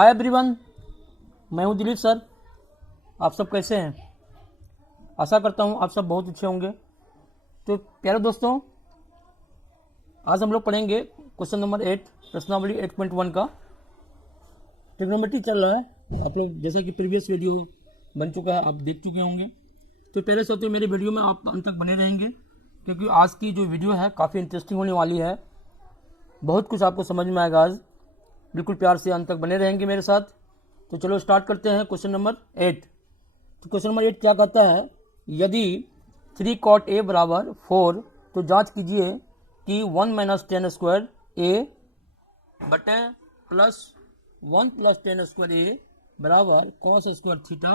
Hi everyone, मैं हूं Dilip sir. आप सब कैसे हैं? आशा करता हूं आप सब बहुत अच्छे होंगे। तो प्यारे दोस्तों, आज हम लोग पढ़ेंगे क्वेश्चन नंबर 8, प्रश्नावली 8.1 का। ट्रिग्नोमेट्री चल रहा है। आप लोग जैसा कि प्रीवियस वीडियो बन चुका है, आप देख चुके होंगे। तो पहले से तो मेरे वीडियो में आप अंत तक बने रहेंगे, क्योंकि आज की जो वीडियो है काफ़ी इंटरेस्टिंग होने वाली है। बहुत कुछ आपको समझ में आएगा आज। बिल्कुल प्यार से अंत तक बने रहेंगे मेरे साथ। तो चलो स्टार्ट करते हैं क्वेश्चन नंबर 8। तो क्वेश्चन नंबर 8 क्या कहता है? यदि 3 cot a बराबर 4, तो जांच कीजिए कि 1 - 10 स्क्वायर a बटे प्लस 1 + 10 स्क्वायर a बराबर cos square theta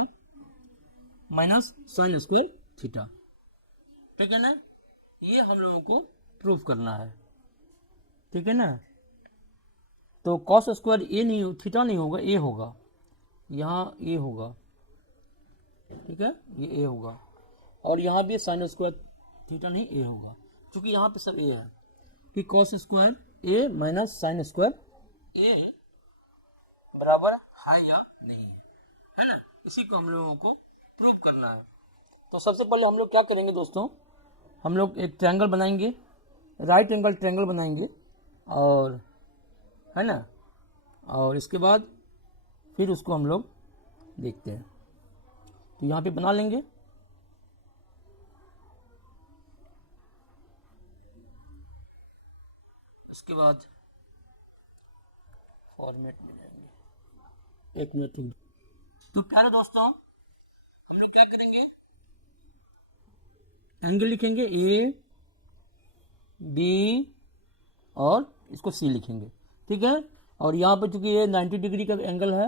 minus sine square theta. ठीक है ना? ये हम लोगों को प्रूफ करना है। ठीक है ना? तो cos स्क्वायर ए नहीं, थीटा नहीं होगा, ए होगा। यहाँ ए होगा, ठीक है, ये ए होगा। और यहाँ भी साइन स्क्वायर थीटा नहीं, ए होगा, क्योंकि यहाँ पे सब ए है कि cos स्क्वायर ए माइनस साइन स्क्वायर ए बराबर है या नहीं है ना? इसी को हम लोगों को प्रूव करना है। तो सबसे पहले हम लोग क्या करेंगे दोस्तों, हम लोग एक ट्रायंगल बनाएंगे, राइट एंगल ट्रायंगल बनाएंगे, और है ना, और इसके बाद फिर उसको हम लोग देखते हैं। तो यहाँ पे बना लेंगे। उसके बाद फॉर्मेट में जाएंगे। एक मिनट। तो प्यारे दोस्तों, हम लोग क्या करेंगे, एंगल लिखेंगे ए बी और इसको सी लिखेंगे। ठीक है? और यहाँ पे चूंकि ये 90 डिग्री का एंगल है,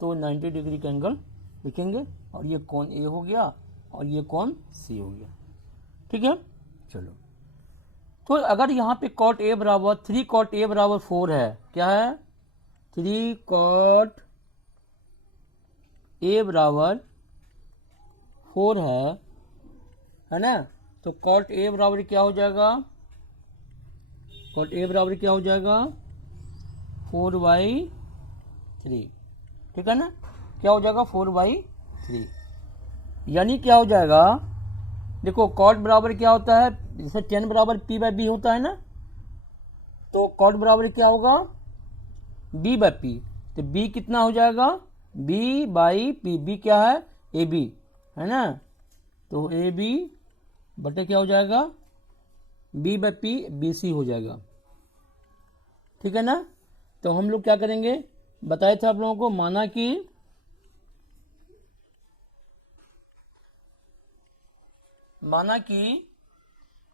तो 90 डिग्री का एंगल लिखेंगे, और ये कौन ए हो गया और ये कौन सी हो गया। ठीक है? चलो, तो अगर यहाँ पे cot a बराबर 3 cot a बराबर 4 है, क्या है, 3 cot a बराबर 4 है ना? तो cot a बराबर क्या हो जाएगा, cot a बराबर क्या हो जाएगा, 4/3। ठीक है ना? क्या हो जाएगा, 4/3। यानी क्या हो जाएगा, देखो cot बराबर क्या होता है, जैसे 10 बराबर p/b होता है ना, तो cot बराबर क्या होगा, b/p। तो b कितना हो जाएगा, b/p। b क्या है, ab है ना? तो ab बटे क्या हो जाएगा, b/p, bc हो जाएगा। ठीक है ना? तो हम लोग क्या करेंगे, बताए थे आप लोगों को, माना कि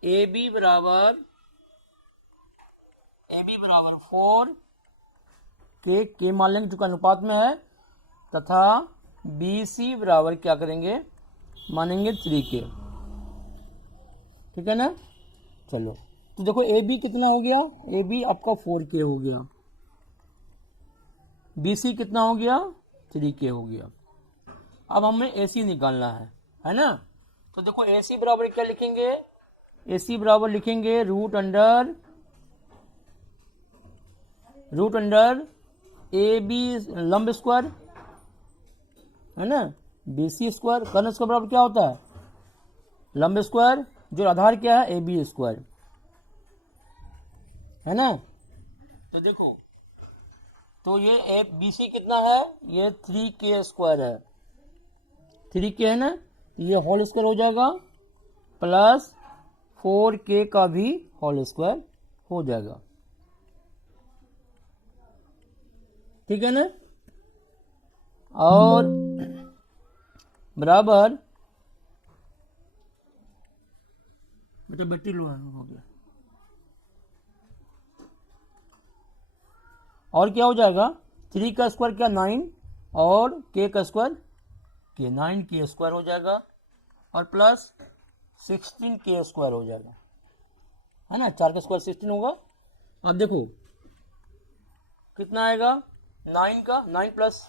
AB बराबर 4 के मान लेंगे जो अनुपात में है, तथा BC बराबर क्या करेंगे, मानेंगे 3 के। ठीक है ना? चलो, तो देखो AB कितना हो गया, AB आपका 4 के हो गया, BC कितना हो गया, 3 के हो गया। अब हमें AC निकालना है ना? तो देखो AC बराबर क्या लिखेंगे, AC बराबर लिखेंगे रूट अंडर AB लंब स्क्वायर है ना, BC स्क्वायर। कर्ण स्क्वायर बराबर क्या होता है, लंब स्क्वायर, जो आधार क्या है, AB स्क्वायर है ना? तो देखो, तो ये BC कितना है, ये 3K स्क्वायर है, 3K है ना, ये होल स्क्वायर हो जाएगा, प्लस 4K का भी होल स्क्वायर हो जाएगा। ठीक है ना? और बराबर, बेटा बैटरी लो हो गया, और क्या हो जाएगा, 3 का स्क्वायर क्या 9, और K का स्क्वायर के 9K स्क्वायर हो जाएगा, और प्लस 16K स्क्वायर हो जाएगा, है ना? 4 का स्क्वायर 16 होगा। अब देखो कितना आएगा, 9 प्लस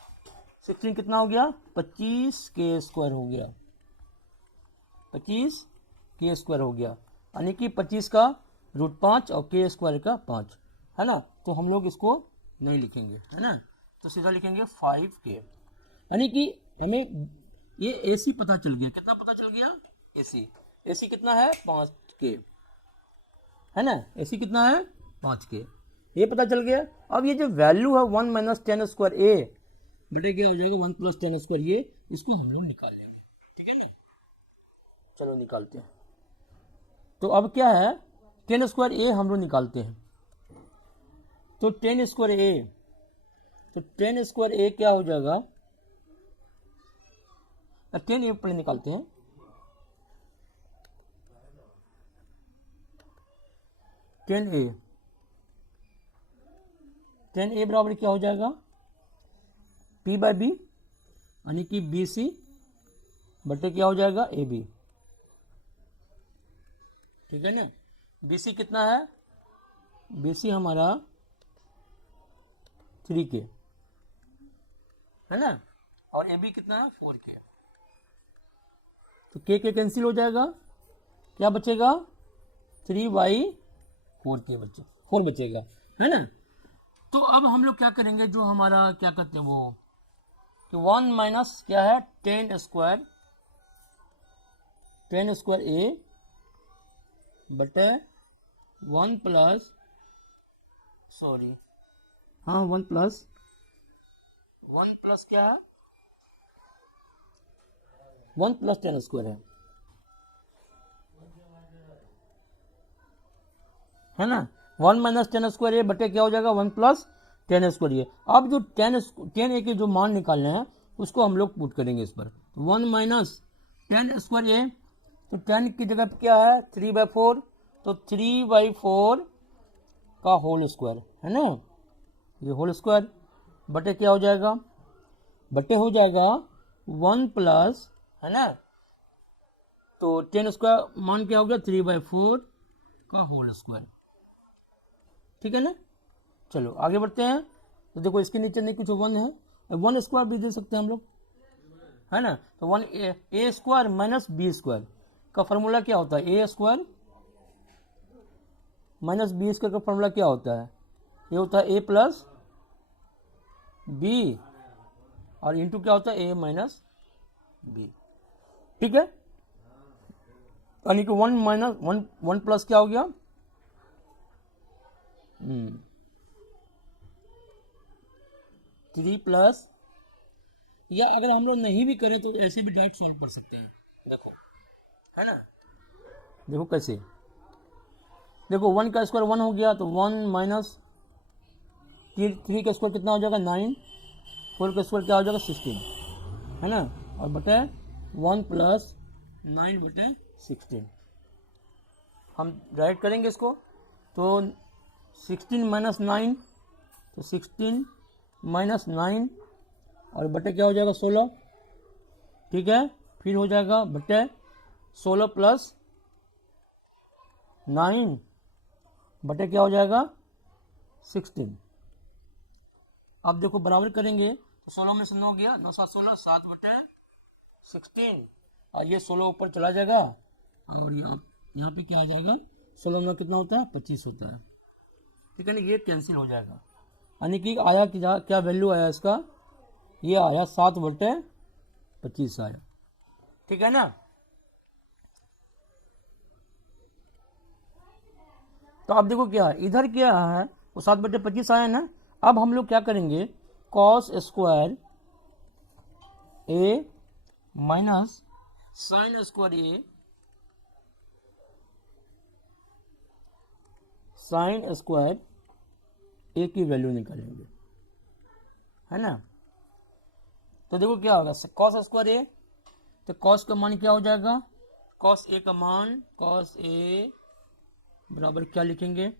16 कितना हो गया, 25K स्क्वायर हो गया, 25K स्क्वायर हो गया, यानी कि 25 का √5 और K स्क्वायर का 5 है ना? तो हम लोग इसको नहीं लिखेंगे, है ना? तो सीधा लिखेंगे 5k। यानी कि हमें ये AC पता चल गया। कितना पता चल गया? AC कितना है? 5k, है ना। AC कितना है? 5k, ये पता चल गया। अब ये जो वैल्यू है 1 माइनस 10 स्क्वायर ए बेटे क्या हो जाएगा? 1 प्लस 10 स्क्वायर ये, इसको हम लोग निकाल लेंगे, ठीक है ना। चलो निकालते हैं। तो अब क्या है, 10 स्क्वायर ए हम लोग निकालते हैं। तो 10 स्क्वायर ए, तो 10 स्क्वायर ए क्या हो जाएगा? 10 ए पहले निकालते हैं। 10 ए बराबर क्या हो जाएगा? P बाई बी, यानी कि BC बटे क्या हो जाएगा? AB, ठीक है ना। BC कितना है? BC हमारा 3k, है ना, और AB कितना है? 4k। तो k कैंसिल हो जाएगा, क्या बचेगा? 3/4k 4 बचेगा, है ना। तो अब हम लोग क्या करेंगे, जो हमारा क्या कहते हैं वो, कि 1 माइनस क्या है? 10 स्क्वायर ए बटे 1 प्लस, सॉरी हाँ 1 प्लस क्या है? 1 प्लस 10 स्क्वायर है ना। 1 माइनस 10 स्क्वायर ए बटे क्या हो जाएगा? 1 प्लस 10 स्क्वायर ए। अब जो 10 ए के जो मान निकालने हैं उसको हम लोग पुट करेंगे इस पर। 1 माइनस 10 स्क्वायर ए, तो 10 की जगह पे क्या है? 3/4, तो 3/4 का होल स्क्वायर, है ना, ये होल स्क्वायर बटे क्या हो जाएगा? बटे हो जाएगा 1 प्लस, है ना, तो 10 स्क्वायर मान क्या हो गया? 3/4 का होल स्क्वायर, ठीक है ना। चलो आगे बढ़ते हैं। तो देखो इसके नीचे नहीं कुछ 1 है, 1 स्क्वायर भी दे सकते हैं हम लोग, है ना। तो 1 ए स्क्वायर माइनस बी स्क्वायर का फॉर्मूला क्या होता है? ए स्क्वायर माइनस बी स्क्वायर का फॉर्मूला क्या होता है? ये होता है ए प्लस बी, और इंटू क्या होता है? ए माइनस बी, ठीक है। यानी कि 1 माइनस 1 प्लस क्या हो गया? 3 प्लस, या अगर हम लोग नहीं भी करें तो ऐसे भी डायरेक्ट सॉल्व कर सकते हैं। देखो, है ना, देखो कैसे। देखो 1 का स्क्वायर 1 हो गया, तो 1 माइनस 3 का स्क्वायर कितना हो जाएगा? 9, 4 का स्क्वायर क्या हो जाएगा? 16, है ना, और बटे 1 प्लस 9 बटे 16। हम डायरेक्ट करेंगे इसको, तो 16 माइनस 9, तो 16 माइनस 9 और बटे क्या हो जाएगा? 16, ठीक है। फिर हो जाएगा बटे 16 प्लस 9 बटे क्या हो जाएगा? 16। अब देखो बराबर करेंगे तो 16 में से 9 गया, 9 7 16, 7 बटे 16, और ये 16 ऊपर चला जाएगा, और यहाँ पे क्या आ जाएगा? 16 में कितना होता है? 25 होता है, ठीक है ना। ये कैंसिल हो जाएगा, यानी कि आया क्या वैल्यू आया इसका? ये आया 7 बटे 25 आया, ठीक है ना। तो अब देखो क्या है, इधर क्या है? वो 7 बटे 25 आया ना। अब हम लोग क्या करेंगे? कॉस स्क्वायर ए माइनस साइन स्क्वायर ए, साइन स्क्वायर ए की वैल्यू निकालेंगे, है ना। तो देखो क्या होगा, कॉस स्क्वायर ए, तो कॉस का मान क्या हो जाएगा? कॉस ए का मान, कॉस ए बराबर क्या लिखेंगे?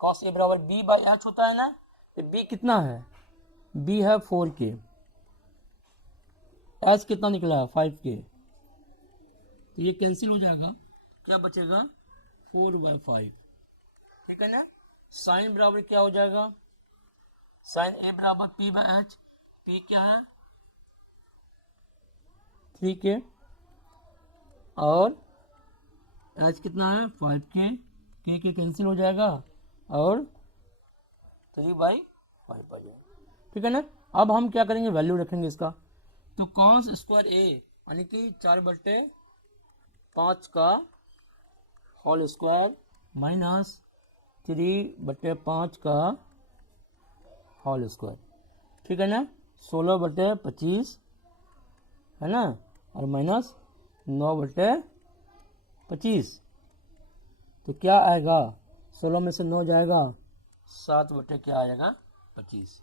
कॉस ए बराबर बी बाई एच होता है ना। तो बी कितना है? बी है 4k, एच कितना निकला है? 5k, तो ये कैंसिल हो जाएगा, क्या बचेगा? 4/5, ठीक है ना। साइन बराबर क्या हो जाएगा? साइन ए बराबर पी बाई एच, पी क्या है? 3k, और एच कितना है? 5k, के कैंसिल हो जाएगा, और 3/5 आ जाएगा। ठीक है ना। अब हम क्या करेंगे, वैल्यू रखेंगे इसका। तो कॉस स्क्वायर ए यानी कि 4/5 का होल स्क्वायर माइनस 3/5 का होल स्क्वायर, ठीक है ना। 16/25 है ना, और माइनस 9/25। तो क्या आएगा, 16 में से 9 जाएगा, 7 क्या आएगा 25,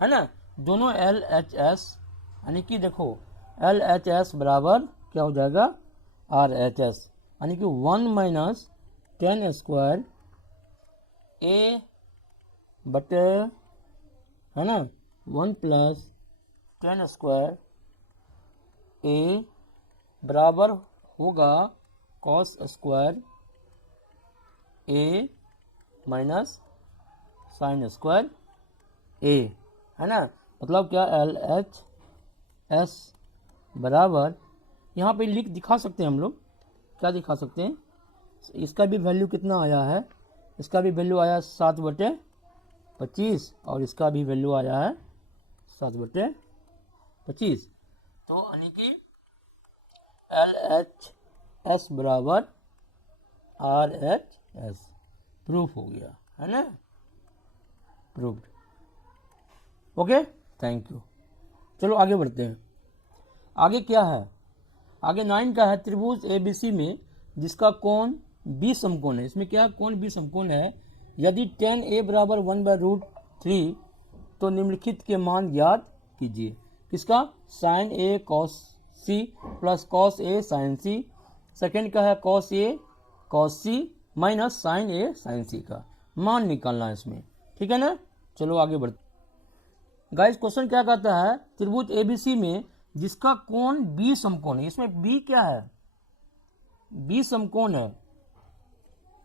है ना। दोनों LHS यानी कि देखो LHS बराबर क्या हो जाएगा RHS, यानी कि 1 माइनस 10 स्क्वायर A बटे, है ना, 1 प्लस 10 स्क्वायर A बराबर होगा cos square A minus sine square A, है ना। मतलब क्या, LHS बराबर, यहाँ पे लिख दिखा सकते हैं हम लोग, क्या दिखा सकते हैं, इसका भी वैल्यू कितना आया है, इसका भी वैल्यू आया 7/25 और इसका भी वैल्यू आया है 7/25। तो यानी कि LHS बराबर RHS प्रूफ हो गया, है ना, प्रूफ्ड। Okay, thank you. चलो आगे बढ़ते हैं। आगे क्या है, आगे 9 का है, त्रिभुज ABC में जिसका कोण B समकोण है। इसमें क्या कोण B समकोण है, यदि tan A बराबर 1/√3 तो निम्नलिखित के मान ज्ञात कीजिए। किसका, sin A cos C plus cos A sin C। Second का है cos A cos C minus sin A sin C का मान निकालना है इसमें, ठीक है ना। चलो आगे बढ़ते। गाइस क्वेश्चन क्या कहता है, त्रिभुज ABC में जिसका कोण B समकोण है। इसमें B क्या है, B समकोण है,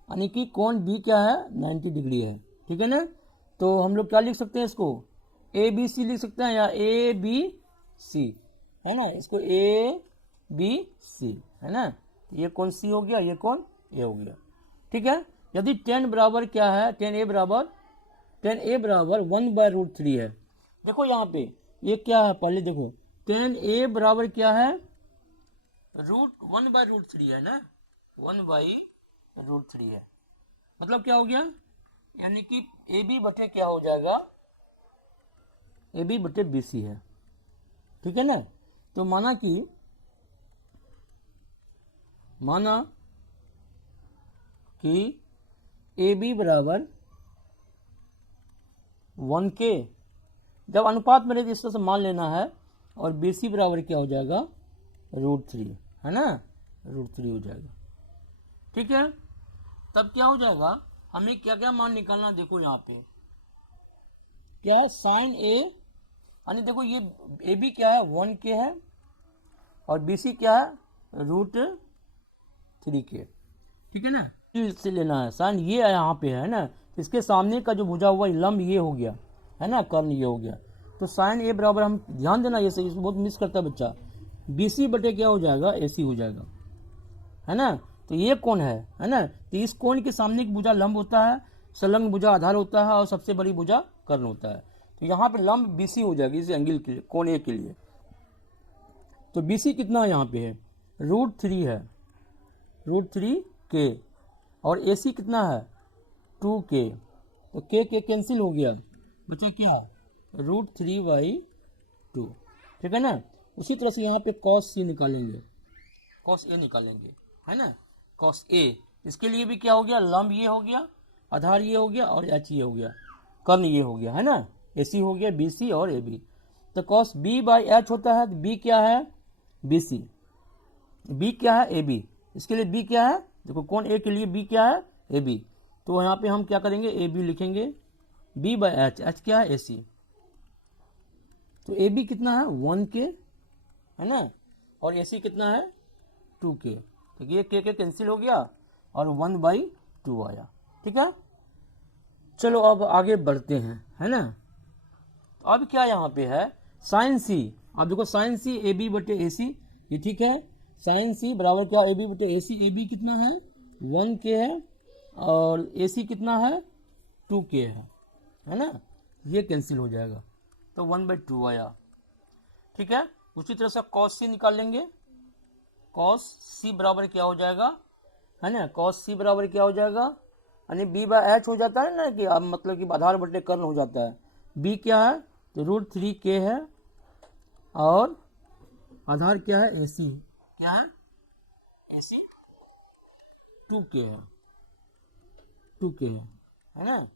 यानी कि कोण B क्या है 90 डिग्री है, ठीक है ना। तो हम लोग क्या लिख सकते हैं, इसको ABC लिख सकते हैं या ABC, है ना, इसको ABC, है ना। ये कौन C हो गया, ये कौन A हो गया, ठीक है। यदि tan बराबर क्या है, tan A बराबर 1/√3 है। देखो यहाँ पे ये क्या है, पहले देखो tan A बराबर क्या है, 1/√3 है ना, 1/√3 है। मतलब क्या हो गया, यानी कि AB बटे क्या हो जाएगा, AB बटे BC है, ठीक है ना। तो माना कि AB बराबर 1K, जब अनुपात में इस तरह से मान लेना है, और BC बराबर क्या हो जाएगा √3, है ना, √3 हो जाएगा, ठीक है। तब क्या हो जाएगा, हमें क्या क्या मान निकालना, देखो यहाँ पे क्या है, साइन A, यानी देखो ये AB क्या है 1K है और BC क्या है √3K, ठीक है ना। से लेना है, साइन ये यहाँ पे है ना, इसके सामने का जो भुजा हुआ लंब ये हो गया, है ना, कर्ण ये हो गया। तो साइन A बराबर, हम ध्यान देना ये सही, बहुत मिस करता है बच्चा, BC बटे क्या हो जाएगा AC हो जाएगा, है ना। तो ये कोण है ना, तो इस कोण के सामने की भुजा लंब होता है, संलग्न भुजा आधार होता है और सबसे बड़ी भुजा कर्ण होता है। तो यहाँ पे लंब BC हो जाएगी इस एंगल के लिए, कोण A के लिए। तो BC कितना यहाँ पे है, √3 है, √3K, और AC कितना है 2K। तो K कैंसिल हो गया, बचा क्या √3/2, ठीक है ना। उसी तरह से यहाँ पे cos C निकालेंगे, cos A निकालेंगे, है ना, cos A। इसके लिए भी क्या हो गया, लंब ये हो गया, आधार ये हो गया और H ये हो गया, कर्ण ये हो गया, है ना, AC हो गया, BC और AB। तो cos B/H होता है, तो B क्या है BC, B क्या है AB, इसके लिए B क्या है, देखो कौन A के लिए B क्या है AB। तो यहाँ पे हम क्या करेंगे, AB लिखेंगे, B/H, H क्या है AC। तो AB कितना है 1K, है ना, और AC कितना है 2K। तो ये K कैंसिल हो गया और 1/2 आया, ठीक है। चलो अब आगे बढ़ते हैं, है ना। तो अब क्या यहाँ पे है, साइन C, अब देखो साइन C AB बटे AC, ये ठीक है। साइन C बराबर क्या, AB बटे AC, AB कितना है 1K है और AC कितना है 2K है ना, ये कैंसिल हो जाएगा, तो 1/2 आया। ठीक है, उसी तरह से cos c निकाल लेंगे। cos c बराबर क्या हो जाएगा, है ना, cos c बराबर क्या हो जाएगा, यानी b/h हो जाता है ना, कि अब मतलब कि आधार बटे कर्ण हो जाता है। b क्या है, तो √3k है, और आधार क्या है, AC, क्या है, AC 2k है, 2k है ना।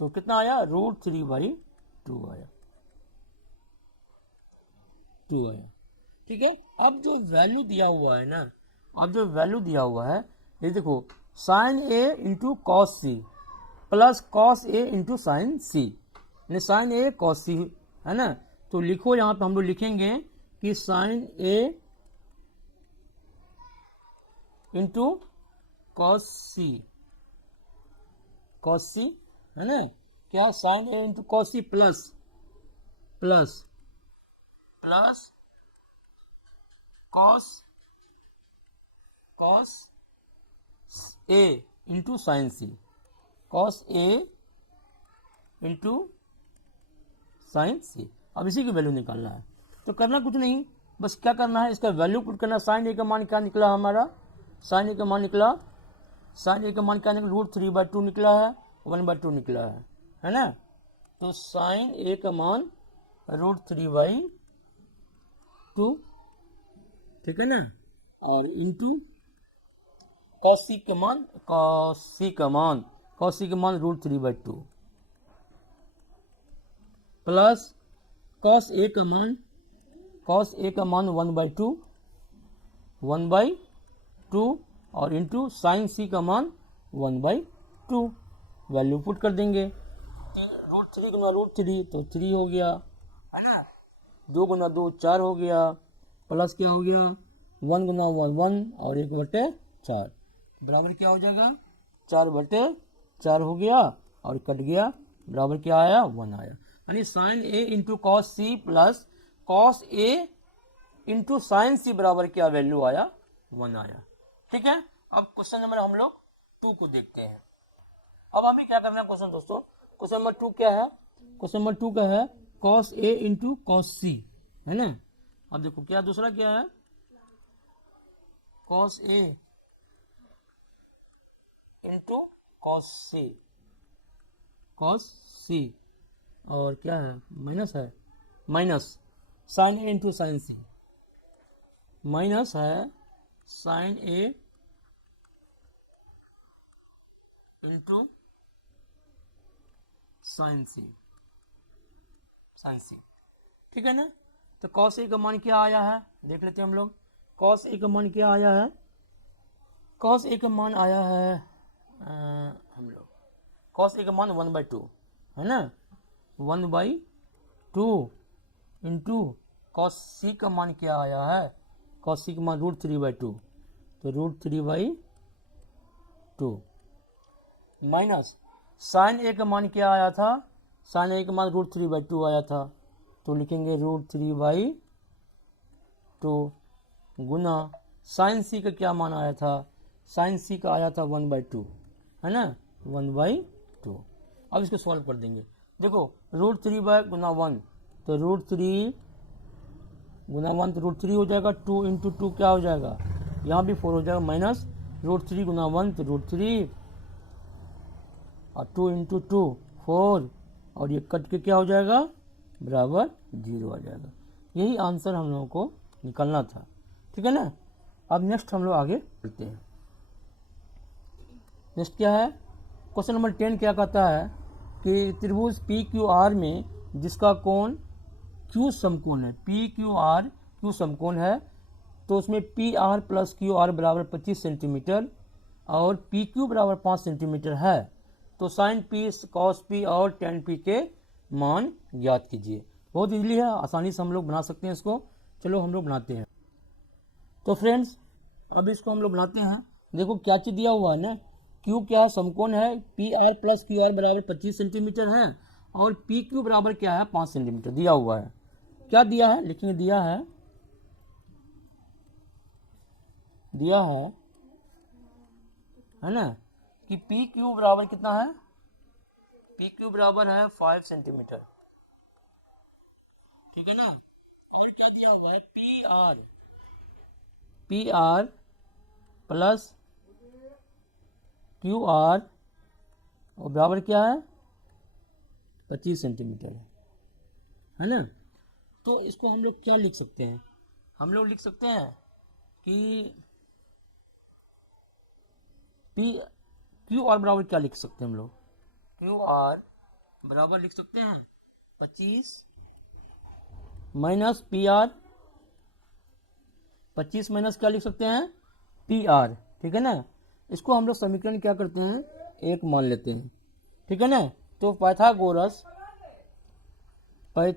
तो कितना आया, √3/2 आया, 2 आया। ठीक है, अब जो वैल्यू दिया हुआ है ना, अब जो वैल्यू दिया हुआ है, ये देखो, sine A into cos C plus cos A into sine C, यानी साइन ए कॉस सी, है ना। तो लिखो, यहाँ पे हम लोग लिखेंगे कि sine A into cos C, cos C, है ना, क्या, sine A into cos C plus plus plus cos cos A into sine C, cos A into sine C. अब इसी की वैल्यू निकालना है, तो करना कुछ नहीं, बस क्या करना है, इसका वैल्यू पुट करना। साइन ए का मान क्या निकला हमारा, साइन ए का मान निकला, साइन ए का मान क्या निकला, √3/2 निकला है, 1/2 निकला है ना। तो साइन ए का मान √3/2, ठीक है ना, और इंटू कॉस सी का मान, कॉस सी का मान, कॉस सी का मान √3/2 प्लस कॉस ए का मान, कॉस ए का मान 1/2, 1/2, और इंटू साइन सी का मान 1/2। वैल्यू पुट कर देंगे, √3 गुना √3 तो 3 हो गया, है ना, 2 गुना 2 4 हो गया, प्लस क्या हो गया, 1 गुना 1 1, और 1/4 बराबर क्या हो जाएगा, 4/4 हो गया, और कट गया, बराबर क्या आया, 1 आया। यानी sine A into cos C plus cos A into sine C बराबर क्या वैल्यू आया, 1 आया। ठीक है, अब क्वेश्चन नंबर हम लोग 2 को देखते हैं। अब हमें क्या करना है क्वेश्चन दोस्तों, क्वेश्चन नंबर 2 क्या है, क्वेश्चन नंबर 2 का है cos A into cos C, है ना। अब देखो क्या दूसरा क्या है, cos A into cos C, cos सी, और क्या है, माइनस है, minus sign A into sine C, minus है sign A into sine C, sign सी, ठीक है ना। तो कॉस ए का मान क्या आया है, देख लेते हैं हम लोग, कॉस ए का मान क्या आया है, कॉस ए का मान आया है, हम लोग कॉस ए का मान 1/2, है ना, 1/2 इंटू कॉस सी का मान क्या आया है, कॉस सी का मान √3/2, तो √3/2 माइनस साइन ए का मान क्या आया था, साइन ए का मान √3/2 आया था, तो लिखेंगे √3/2 गुना साइन सी का क्या मान आया था, साइन सी का आया था 1/2, है ना, 1/2। अब इसको सॉल्व कर देंगे, देखो √3 गुना 1, तो √3 गुना 1 तो √3 हो जाएगा, 2 इंटू 2 क्या हो जाएगा, यहाँ भी 4 हो जाएगा, माइनस √3 गुना 1 तो √3, और 2 इंटू 2 4, और ये कट के क्या हो जाएगा, बराबर 0 आ जाएगा। यही आंसर हम लोगों को निकलना था, ठीक है ना। अब नेक्स्ट हम लोग आगे चलते हैं। नेक्स्ट क्या है, क्वेश्चन नंबर 10 क्या कहता है कि त्रिभुज PQR में जिसका कोण Q समकोण है, PQR Q समकोण है, तो उसमें PR प्लस QR बराबर 25 सेंटीमीटर और PQ बराबर 5 सेंटीमीटर है, तो साइन P कॉस P और टेन P के मान ज्ञात कीजिए। बहुत इजीली है, आसानी से हम लोग बना सकते हैं इसको, चलो हम लोग बनाते हैं। तो फ्रेंड्स अब इसको हम लोग बनाते हैं, देखो क्या चीज़ दिया हुआ है ना, Q क्या है, समकोण है, PR प्लस QR बराबर 25 सेंटीमीटर है, और PQ बराबर क्या है, 5 सेंटीमीटर दिया हुआ है। क्या दिया है, लिखेंगे दिया है ना, कि PQ बराबर कितना है, PQ बराबर है 5 सेंटीमीटर, ठीक है ना। और क्या दिया हुआ है, पी आर प्लस QR और बराबर क्या है 25 सेंटीमीटर है ना। तो इसको हम लोग क्या लिख सकते हैं, हम लोग लिख सकते हैं कि QR बराबर क्या लिख सकते हैं हम लोग, QR बराबर लिख सकते हैं 25 माइनस PR, 25 माइनस क्या लिख सकते हैं PR, ठीक है ना। इसको हम लोग समीकरण क्या करते हैं, एक मान लेते हैं, ठीक है ना। तो पाइथागोरस प्रमेय,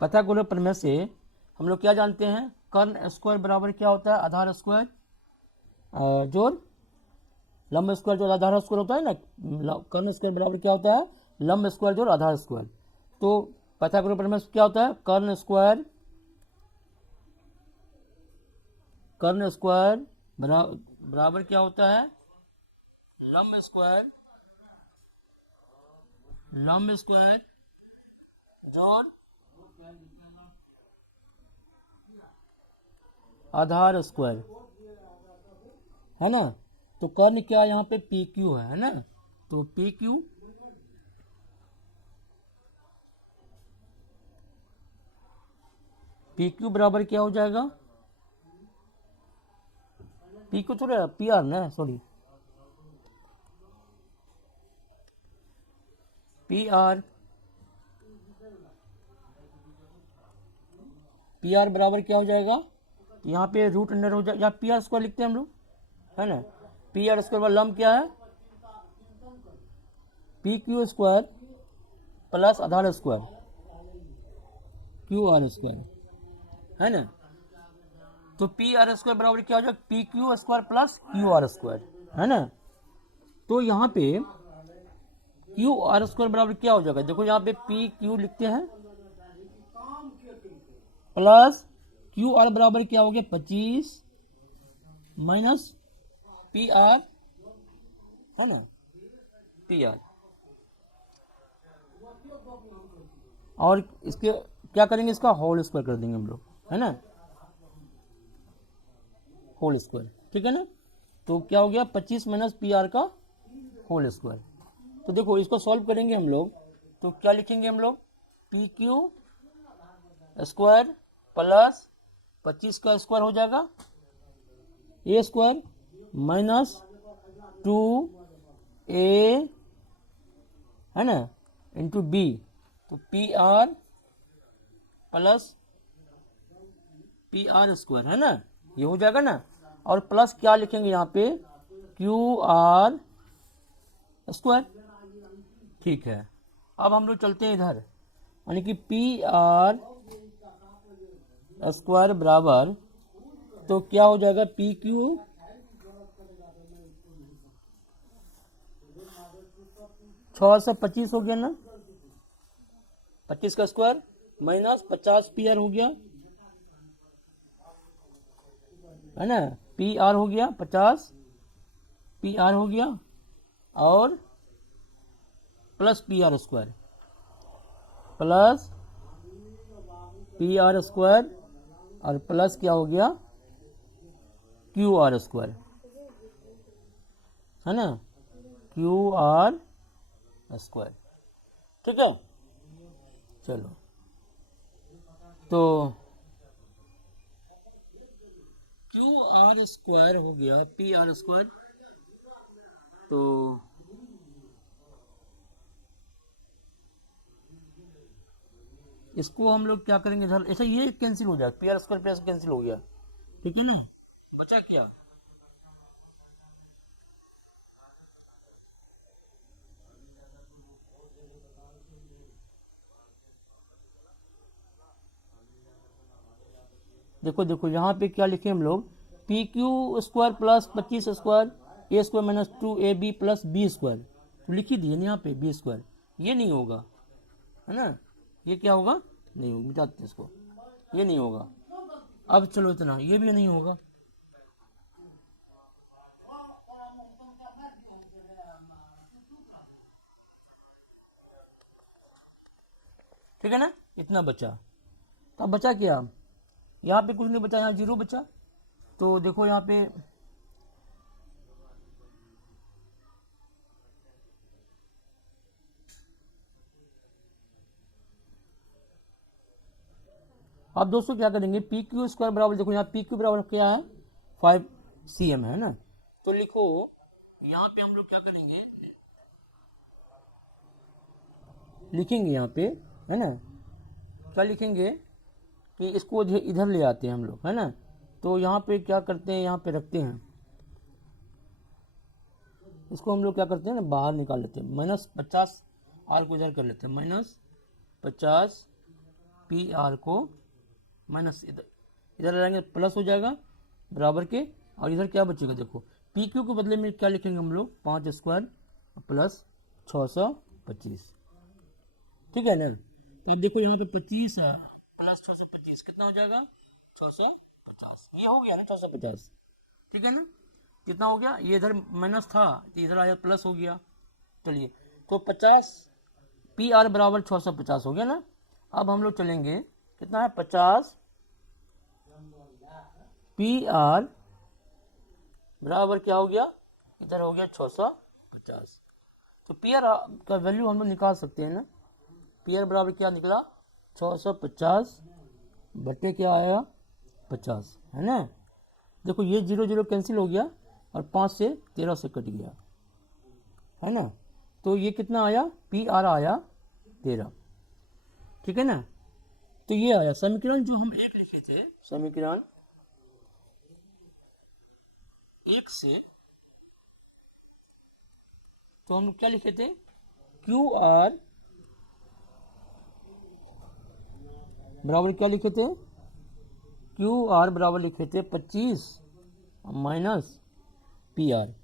पाइथागोरस प्रमेय से हम लोग क्या जानते हैं, कर्ण स्क्वायर बराबर क्या होता है, आधार स्क्वायर जोड़ लंब स्क्वायर जोड़ आधार स्क्वायर होता है ना। कर्ण स्क्वायर बराबर क्या होता है, लंब स्क्वायर जोड़ आधार स्क्वायर। तो पाइथागोरस प्रमेय क्या होता है, कर्ण स्क्वायर बराबर क्या होता है, लंब स्क्वायर जोड़ आधार स्क्वायर, है ना। तो कर्ण क्या यहाँ पे PQ है ना। तो PQ बराबर क्या हो जाएगा, PQ थोड़ा PR ना, सॉरी PR बराबर क्या हो जाएगा, यहाँ पे रूट अंडर हो जाएगा, या PR स्क्वायर लिखते हैं हम लोग, है ना। PR स्क्वायर लंब क्या है PQ स्क्वायर प्लस आधार स्क्वायर QR स्क्वायर, है ना। तो PR स्क्वायर बराबर क्या हो जाएगा, PQ square plus QR square, है ना। तो यहाँ पे QR स्क्वायर बराबर क्या हो जाएगा, देखो यहाँ पे PQ लिखते हैं प्लस QR बराबर क्या हो गया 25 माइनस PR, है ना, PR। और इसके क्या करेंगे, इसका होल स्क्वायर कर देंगे हम लोग, है ना, होल स्क्वायर, ठीक है ना। तो क्या हो गया 25 माइनस PR का होल स्क्वायर। तो देखो इसको सॉल्व करेंगे हम लोग, तो क्या लिखेंगे हम लोग, PQ स्क्वायर प्लस 25 का स्क्वायर हो जाएगा A स्क्वायर माइनस 2A, है ना, इंटू B। तो PR प्लस PR स्क्वायर, है ना, ये हो जाएगा ना। और प्लस क्या लिखेंगे यहाँ पे QR स्क्वायर, ठीक है। अब हम लोग चलते हैं इधर, यानी कि PR स्क्वायर बराबर, तो क्या हो जाएगा PQ 625 हो गया ना, 25 का स्क्वायर माइनस 50 PR हो गया, है ना। PR हो गया 50 PR हो गया, और प्लस PR स्क्वायर और प्लस क्या हो गया QR स्क्वायर, है ना, QR स्क्वायर, ठीक है। चलो तो QR स्क्वायर हो गया PR स्क्वायर। तो इसको हम लोग क्या करेंगे इधर, ऐसा ये कैंसिल हो जाए, PR स्क्वायर कैंसिल हो गया, ठीक है ना। बचा क्या, देखो देखो यहाँ पे क्या लिखे हम लोग, PQ square plus 25 square A square minus 2AB plus B square, तो लिख ही दिए ना यहाँ पे B स्क्वायर, ये नहीं होगा, है ना, ये क्या होगा, नहीं होगा, मिटाते हैं इसको, ये नहीं होगा, अब चलो इतना, ये भी नहीं होगा। ठीक है ना, इतना बचा। तो अब बचा क्या, यहाँ पे कुछ नहीं बचा, यहाँ 0 बचा। तो देखो यहाँ पे अब दोस्तों क्या करेंगे, पी क्यू स्क्वायर बराबर, देखो यहाँ पी क्यू बराबर क्या है 5cm है ना। तो लिखो यहाँ पे हम लोग क्या करेंगे, लिखेंगे यहाँ पे, है ना, क्या लिखेंगे कि इसको इधर ले आते हैं हम लोग, है ना। तो यहाँ पे क्या करते हैं, यहाँ पे रखते हैं इसको, हम लोग क्या करते हैं ना, बाहर निकाल लेते हैं, -50 आर को इधर कर लेते हैं, -50 पी आर को माइनस इधर लाएंगे, प्लस हो जाएगा बराबर के, और इधर क्या बचेगा, देखो पी क्यू के बदले में क्या लिखेंगे हम लोग, 5 स्क्वायर प्लस 625। ठीक है ना। तो अब देखो यहाँ पे 25 है प्लस 625 कितना हो जाएगा, 650। ये हो गया ना 650। ठीक है ना, कितना हो गया, ये इधर माइनस था तो इधर आया प्लस हो गया। चलिए, तो 50 पी आर बराबर 650 हो गया ना। अब हम लोग चलेंगे, कितना है 50 पी आर बराबर क्या हो गया, इधर हो गया 650। तो पी आर का वैल्यू हम लोग निकाल सकते हैं ना, पी आर बराबर क्या निकला 650 बटे क्या आया 50, है ना। देखो ये 0 0 कैंसिल हो गया और 5 से 13 से कट गया, है ना। तो ये कितना आया, पी आर आया 13। ठीक है ना। तो ये आया समीकरण जो हम एक लिखे थे, समीकरण 1 से, तो हम क्या लिखे थे, क्यू आर बराबर क्या लिखे थे, क्यू आर बराबर लिखे थे 25 माइनस पी आर।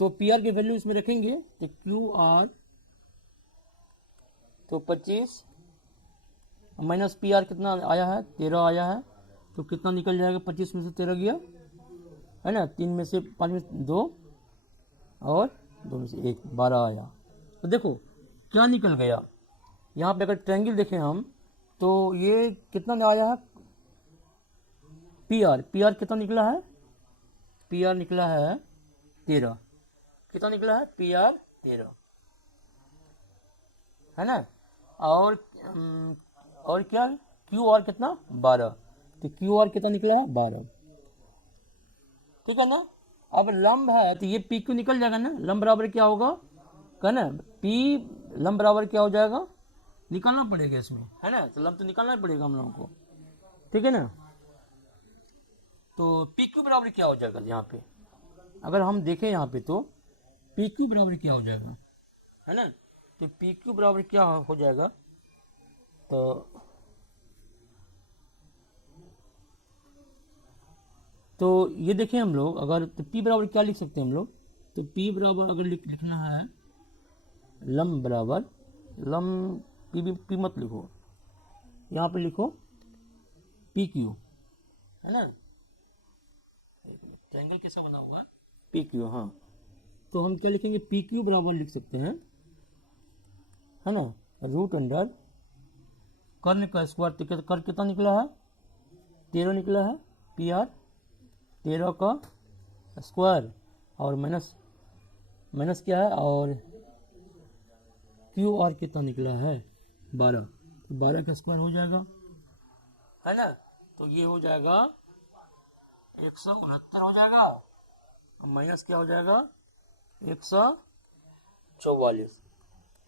तो पी आर की वैल्यू इसमें रखेंगे, तो क्यू आर तो 25 माइनस पी आर कितना आया है 13 आया है। तो कितना निकल जाएगा, 25 में से 13 गया, है ना, 3 में से 5 में 2 और 2 में से 1, 12 आया। तो देखो क्या निकल गया, यहाँ पे अगर ट्रायंगल देखें हम, तो ये कितना आया है पी आर कितना निकला है, पी आर निकला है 13, कितना निकला है पी आर 13, है ना। और क्या, क्यू आर कितना 12, तो क्यू आर कितना निकला है 12। ठीक है ना। अब लंब है तो ये पी क्यू निकल जाएगा ना, लंब बराबर क्या होगा, है ना, पी लंब बराबर क्या हो जाएगा, निकालना पड़ेगा इसमें, है ना। तो लंब तो निकालना पड़ेगा हम लोगों को। ठीक है ना। तो पी क्यू बराबर क्या हो जाएगा, यहाँ पे अगर हम देखें यहाँ पे, तो पी क्यू बराबर क्या हो जाएगा, है ना। तो पी क्यू बराबर क्या हो जाएगा, तो ये देखें हम लोग, अगर तो पी बराबर क्या लिख सकते हैं हम लोग, तो पी बराबर अगर लिखना है लंब बराबर, लंब पी मत लिखो, यहाँ पे लिखो पी क्यू, है ना। ट्रायंगल कैसा बना हुआ पी क्यू, हाँ। तो हम क्या लिखेंगे, पी क्यू बराबर लिख सकते हैं, है ना, रूट अंडर कर्ण का स्क्वायर, तो कर्ण कितना निकला है 13 निकला है, पी आर 13 का स्क्वायर और माइनस क्या है, और क्यू आर कितना निकला है 12, तो 12 का स्क्वायर हो जाएगा, है ना। तो ये हो जाएगा 169 हो जाएगा, माइनस क्या हो जाएगा 144।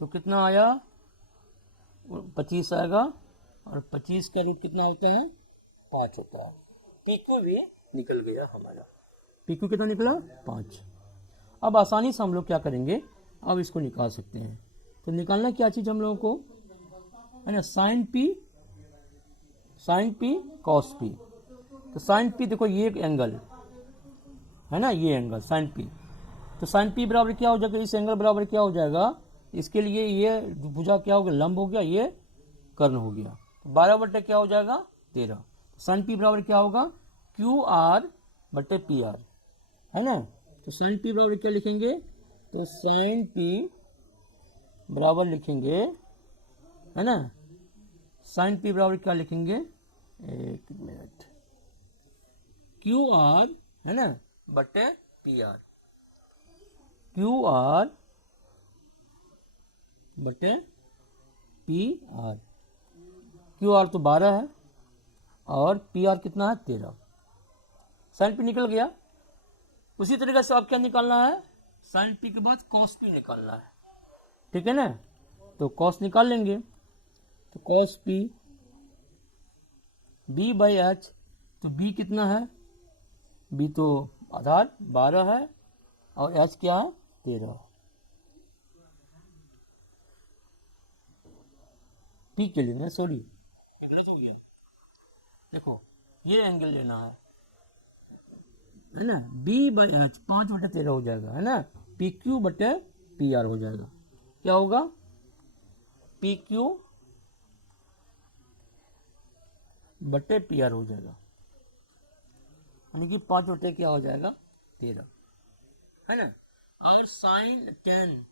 तो कितना आया 25 आएगा, और 25 का रूट कितना होता है 5 होता है। पी क्यू भी निकल गया हमारा, पी क्यू कितना निकला 5। अब आसानी से हम लोग क्या करेंगे, अब इसको निकाल सकते हैं। तो निकालना क्या चीज़ हम लोगों को, है ना, साइन पी कॉस पी। तो साइन पी देखो ये एक एंगल है ना, ये एंगल साइन पी, तो साइन पी बराबर क्या हो जाएगा, इस एंगल बराबर क्या हो जाएगा, इसके लिए ये भुजा क्या हो गया लंब हो गया, ये कर्ण हो गया, तो 12 बटे क्या हो जाएगा 13। साइन पी बराबर क्या होगा क्यू आर बटे पी आर, है ना। तो साइन पी बराबर क्या लिखेंगे, तो साइन पी बराबर लिखेंगे, है ना, साइन पी बराबर क्या लिखेंगे, एक मिनट, क्यू आर, है ना, बटे पी आर, क्यू आर बटे पी आर। क्यू आर तो 12 है और पी आर कितना है 13। साइन पी निकल गया। उसी तरीके से आप क्या निकालना है, साइन पी के बाद कॉस पी निकालना है, ठीक है ना। तो कॉस निकाल लेंगे, तो cos P B by H, तो बी कितना है, बी तो आधार 12 है और एच क्या है 13। पी के लिए ना, सॉरी गलत हो गया, देखो ये एंगल लेना है ना, बी बाई एच 5/13 हो जाएगा, है ना, पी क्यू बटे पी आर हो जाएगा। क्या होगा, पी क्यू बटे पी आर हो जाएगा, यानी कि 5/13 क्या हो जाएगा 13, है ना। और साइन टेन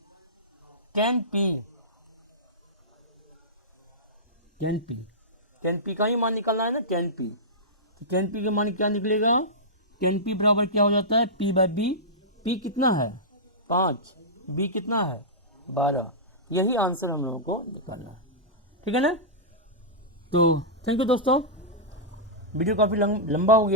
पी का ही मान निकालना है ना, टेन पी। तो टेन पी का मान क्या निकलेगा, टेन पी बराबर क्या हो जाता है पी बाई बी। पी कितना है 5, बी कितना है 12। यही आंसर हम लोगों को निकालना है, ठीक है ना। तो थैंक यू दोस्तों, वीडियो काफ़ी लंबा हो गया।